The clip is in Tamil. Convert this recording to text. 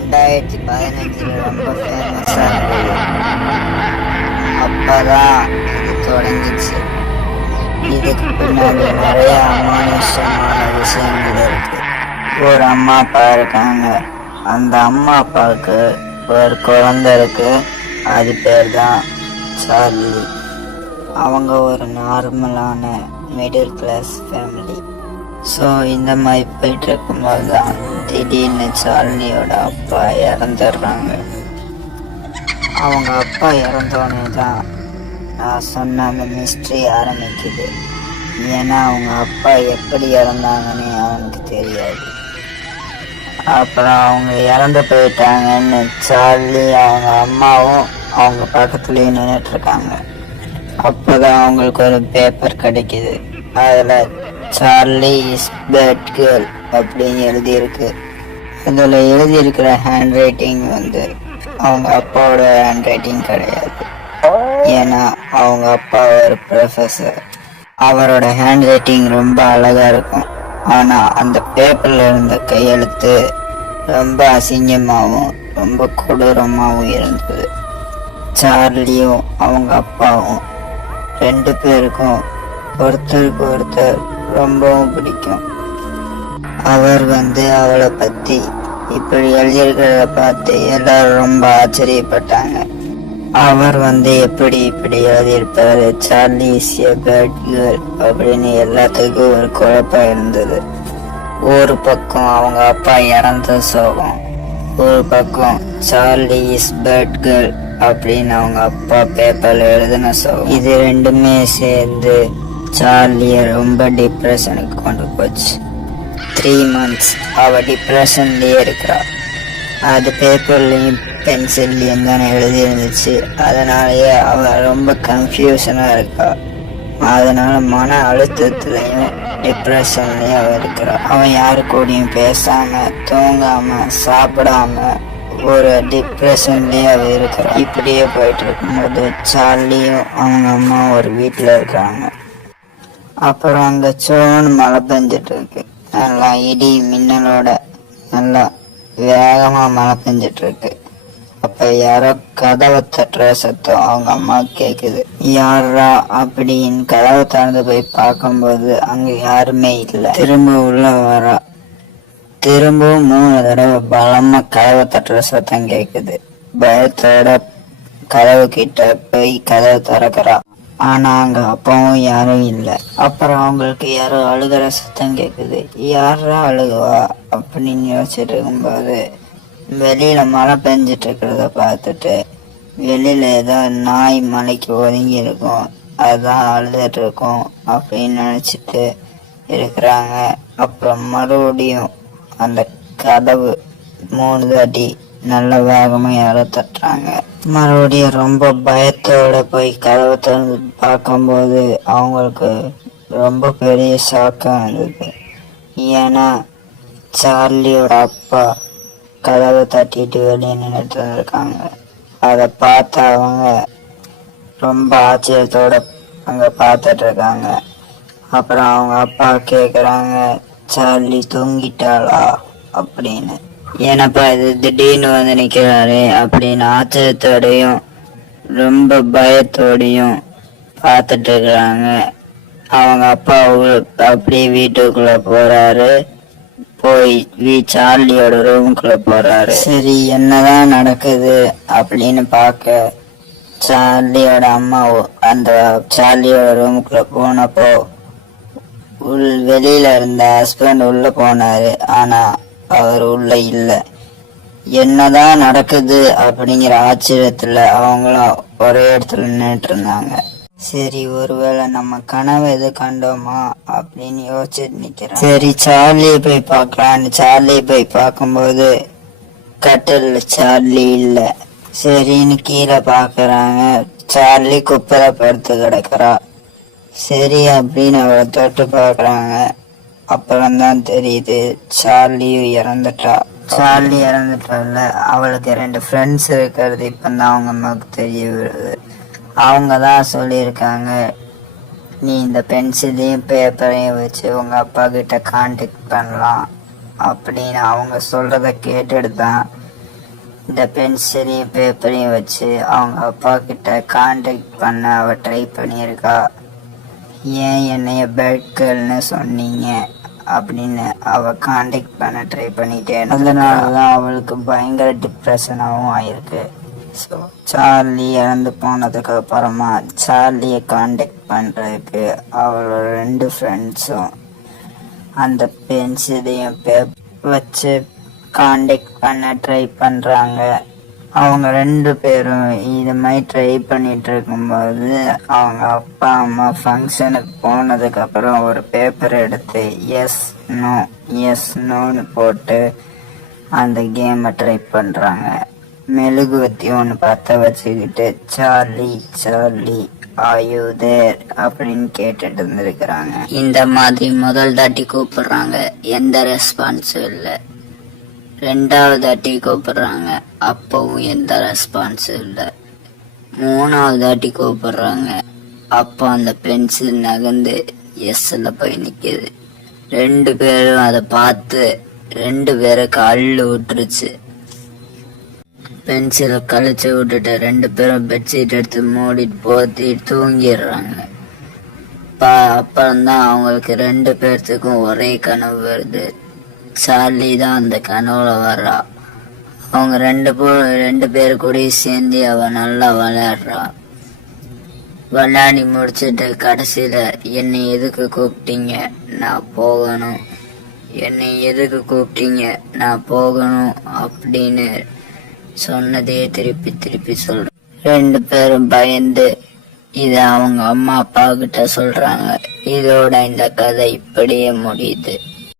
2015 ரொம்ப ஃபேமஸா இருந்தது. அப்பதான் இது தொடங்கிச்சு. இதுக்கு பின்னாடி நிறைய அமானுஷமான விஷயங்கள் இருக்கு. ஒரு அம்மா அப்பா இருக்காங்க. அந்த அம்மா அப்பாவுக்கு ஒரு குழந்தை இருக்கு. அது பேர் தான் சார்லி. அவங்க ஒரு நார்மலான மிடில் கிளாஸ் ஃபேமிலி. ஸோ இந்த மாதிரி போயிட்டு இருக்கும்போது தான் திடீர்னு சார்லியோட அப்பா இறந்துடுறாங்க. அவங்க அப்பா இறந்தோடனே தான் நான் சொன்ன அந்த மிஸ்ட்ரி ஆரம்பிக்குது. ஏன்னா அவங்க அப்பா எப்படி இறந்தாங்கன்னு அவனுக்கு தெரியாது. அப்புறம் அவங்க இறந்து போயிட்டாங்கன்னு சார்லி அவங்க அம்மாவும் அவங்க பக்கத்துலேயே நின்றுட்டு இருக்காங்க. அப்போதான் அவங்களுக்கு ஒரு பேப்பர் கிடைக்குது. அதில் சார்லி இஸ் பேட் கேர்ள் அப்படின்னு எழுதியிருக்கு. அதில் எழுதியிருக்கிற ஹேண்ட் ரைட்டிங் அவங்க அப்பாவோட ஹேண்ட் ரைட்டிங் கிடையாது. ஏன்னா அவங்க அப்பா ஒரு ப்ரொஃபஸர். அவரோட ஹேண்ட் ரைட்டிங் ரொம்ப அழகா இருக்கும். ஆனால் அந்த பேப்பரில் இருந்த கையெழுத்து ரொம்ப அசிங்கமாகவும் ரொம்ப கொடூரமாகவும் இருந்தது. சார்லியும் அவங்க அப்பாவும் ரெண்டு பேருக்கும் ஒருத்தருக்கு ஒருத்தர் ரொம்பவும் பிடிக்கும். அவர் அவளை பத்தி இப்படி எழுதியிருக்கிறத பார்த்து எல்லாரும் ரொம்ப ஆச்சரியப்பட்டாங்க. அவர் எப்படி இப்படி எழுதியிருப்பாரு, Charlie is a bad girl அப்படின்னு எல்லாத்துக்கும் ஒரு குழப்பம் இருந்தது. ஒரு பக்கம் அவங்க அப்பா இறந்த சோகம், ஒரு பக்கம் சார்லி இஸ் பேட் கேர்ள் அப்படின்னு அவங்க அப்பா பேப்பர்ல எழுதின சோகம். இது ரெண்டுமே சேர்ந்து சார்லிய ரொம்ப டிப்ரெஷனுக்கு கொண்டு போச்சு. 3 months அவ டிப்ரெஷன்லயே இருக்கிறா. அது பேப்பர்லயும் பென்சில்லையும் தானே எழுதி இருந்துச்சு. அதனாலயே அவ ரொம்ப கன்ஃபியூஷனா இருக்கா. அதனால மன அழுத்தத்துலயும் டிப்ரெஷன்லயும் அவ இருக்கிறா. அவன் யாரு கூடயும் பேசாம தூங்காம சாப்பிடாம ஒரு டிப்ரெஷன்லயே அவ இருக்கிறா. இப்படியே போயிட்டு இருக்கும்போது சார்லியும் அவங்க அம்மா ஒரு வீட்டுல இருக்காங்க. அப்புறம் அங்க சோன்னு மழை பெஞ்சிட்டு இருக்கு. நல்லா இடி மின்னலோட நல்லா வேகமா மழை பெஞ்சிட்டு இருக்கு. அப்ப யாரோ கதவை தட்டுற சத்தம் அவங்க அம்மா கேக்குது. யாரா அப்படின்னு கதவை திறந்து போய் பார்க்கும்போது அங்க யாருமே இல்லை. திரும்ப உள்ள வரா. திரும்பவும் 3 தடவை பலமா கதவை தட்டுற சத்தம் கேக்குது. பயத்தோட கதவு கிட்ட போய் கதவை திறக்கிறா. ஆனா அங்க அப்பவும் யாரும் இல்லை. அப்புறம் அவங்களுக்கு யாரோ அழுகிற சத்தம் கேக்குது. யாரா அழுகுவா அப்படின்னு யோசிச்சுட்டு இருக்கும்போது வெளியில மழை பெஞ்சிட்டு இருக்கிறத பார்த்துட்டு வெளியில ஏதோ நாய் மலைக்கு ஒதுங்கி இருக்கும், அதுதான் அழுதுட்டு இருக்கும் அப்படின்னு நினைச்சிட்டு இருக்கிறாங்க. அப்புறம் மறுபடியும் அந்த கதவு 3 தாட்டி நல்ல வேகமா யாரோ தட்டுறாங்க. மறுபடியும் ரொம்ப பயத்தோட போய் கதவை திறந்து பார்க்கும்போது அவங்களுக்கு ரொம்ப பெரிய ஷாக்கா இருந்தது. ஏன்னா சார்லியோட அப்பா கதவை தட்டிட்டு வெளியே நின்றுட்டு இருக்காங்க. அதை பார்த்து அவங்க ரொம்ப ஆச்சரியத்தோட அங்க பார்த்துட்டு இருக்காங்க. அப்புறம் அவங்க அப்பா கேக்குறாங்க, சார்லி தூங்கிட்டாளா அப்படின்னு. ஏன்னப்பா இது திடீர்னு நிக்கிறாரு அப்படின்னு ஆச்சரியத்தோடையும் ரொம்ப பயத்தோடையும் பார்த்துட்டு இருக்கிறாங்க. அவங்க அப்பா அப்படியே வீட்டுக்குள்ள போறாரு. போய் சார்லியோட ரூமுக்குள்ள போறாரு. சரி என்னதான் நடக்குது அப்படின்னு பார்க்க சார்லியோட அம்மா அந்த சார்லியோட ரூமுக்குள்ள போனப்போ வெளியில இருந்த ஹஸ்பண்ட் உள்ள போனாரு. ஆனா அவர் உள்ள இல்ல. என்னதான் நடக்குது அப்படிங்கிற ஆச்சரியத்துல அவங்களும் ஒரே இடத்துல நின்றுட்டு இருந்தாங்க. சரி ஒருவேளை நம்ம கனவு எது கண்டோமா அப்படின்னு யோசிச்சுட்டு நிக்கிறேன். சரி சார்லியை போய் பார்க்கலான்னு சார்லியை போய் பார்க்கும்போது கட்டில்ல சார்லி இல்ல. சரின்னு கீழே பாக்குறாங்க. சார்லி குப்பையில படுத்து கிடக்குறா. சரி அப்படின்னு அவளை தொட்டு பாக்குறாங்க. அப்புறம்தான் தெரியுது சார்லியும் இறந்துட்டா. சார்லி இறந்துட்டால அவளுக்கு 2 ஃப்ரெண்ட்ஸ் இருக்கிறது இப்பதான் அவங்க அம்மாவுக்கு தெரிய வருது. அவங்க தான் சொல்லியிருக்காங்க, நீ இந்த பென்சிலையும் பேப்பரையும் வச்சு உங்க அப்பா கிட்ட கான்டாக்ட் பண்ணலாம் அப்படின்னு அவங்க சொல்றத கேட்டுட்டு தான் இந்த பென்சிலையும் பேப்பரையும் வச்சு அவங்க அப்பா கிட்ட கான்டாக்ட் பண்ண அவ ட்ரை பண்ணியிருக்கா. ஏன் என்னைய பேட் கேர்ள்னு சொன்னீங்க அப்படின்னு அவ கான்டாக்ட் பண்ண ட்ரை பண்ணிட்டேன். அதனாலதான் அவளுக்கு பயங்கர டிப்ரெஷனாகவும் ஆயிருக்கு. ஸோ சார்லி இறந்து போனதுக்கு அப்புறமா சார்லியை கான்டாக்ட் பண்ணுறதுக்கு அவளோட 2 ஃப்ரெண்ட்ஸும் அந்த பென்சிலையும் வச்சு கான்டாக்ட் பண்ண ட்ரை பண்ணுறாங்க. அவங்க 2 பேரும் இது மாதிரி ட்ரை பண்ணிட்டு இருக்கும்போது அவங்க அப்பா அம்மா ஃபங்க்ஷனுக்கு போனதுக்கு அப்புறம் ஒரு பேப்பர் எடுத்து எஸ் நோன்னு போட்டு அந்த கேமை ட்ரை பண்ணுறாங்க. மெழுகுவத்தி ஒன்று பற்ற வச்சுக்கிட்டு சார்லி ஆயுதேர் அப்படின்னு கேட்டுட்டு இருந்திருக்கிறாங்க. இந்த மாதிரி முதல் தாட்டி கூப்பிடுறாங்க, எந்த ரெஸ்பான்ஸும் இல்லை. 2வது தாட்டி கூப்பிடுறாங்க, அப்பவும் எந்த ரெஸ்பான்ஸும் இல்லை. 3வது தாட்டி கூப்பிடுறாங்க, அப்போ அந்த பென்சில் நகர்ந்து எஸ்ல போய் நிக்குது. 2 பேரும் அதை பார்த்து 2 பேருக்கு அள்ளு விட்டுருச்சு. பென்சிலை கழிச்சு விட்டுட்டு 2 பேரும் பெட்ஷீட் எடுத்து மூடிட்டு போத்தி தூங்கிடுறாங்க. அப்புறம்தான் அவங்களுக்கு 2 பேர்த்துக்கும் ஒரே கனவு வருது. சார்லி தான் அந்த கனவுல வர்றா. அவங்க 2 பேரு கூட சேர்ந்து அவ நல்லா விளையாடுறா. விளையாடி முடிச்சுட்டு கடைசியில என்னை எதுக்கு கூப்பிட்டீங்க, நான் போகணும், என்னை எதுக்கு கூப்பிட்டீங்க, நான் போகணும் அப்படின்னு சொன்னதே திருப்பி சொல்றேன். 2 பேரும் பயந்து இத அவங்க அம்மா அப்பா கிட்ட சொல்றாங்க. இதோட இந்த கதை இப்படியே முடியுது.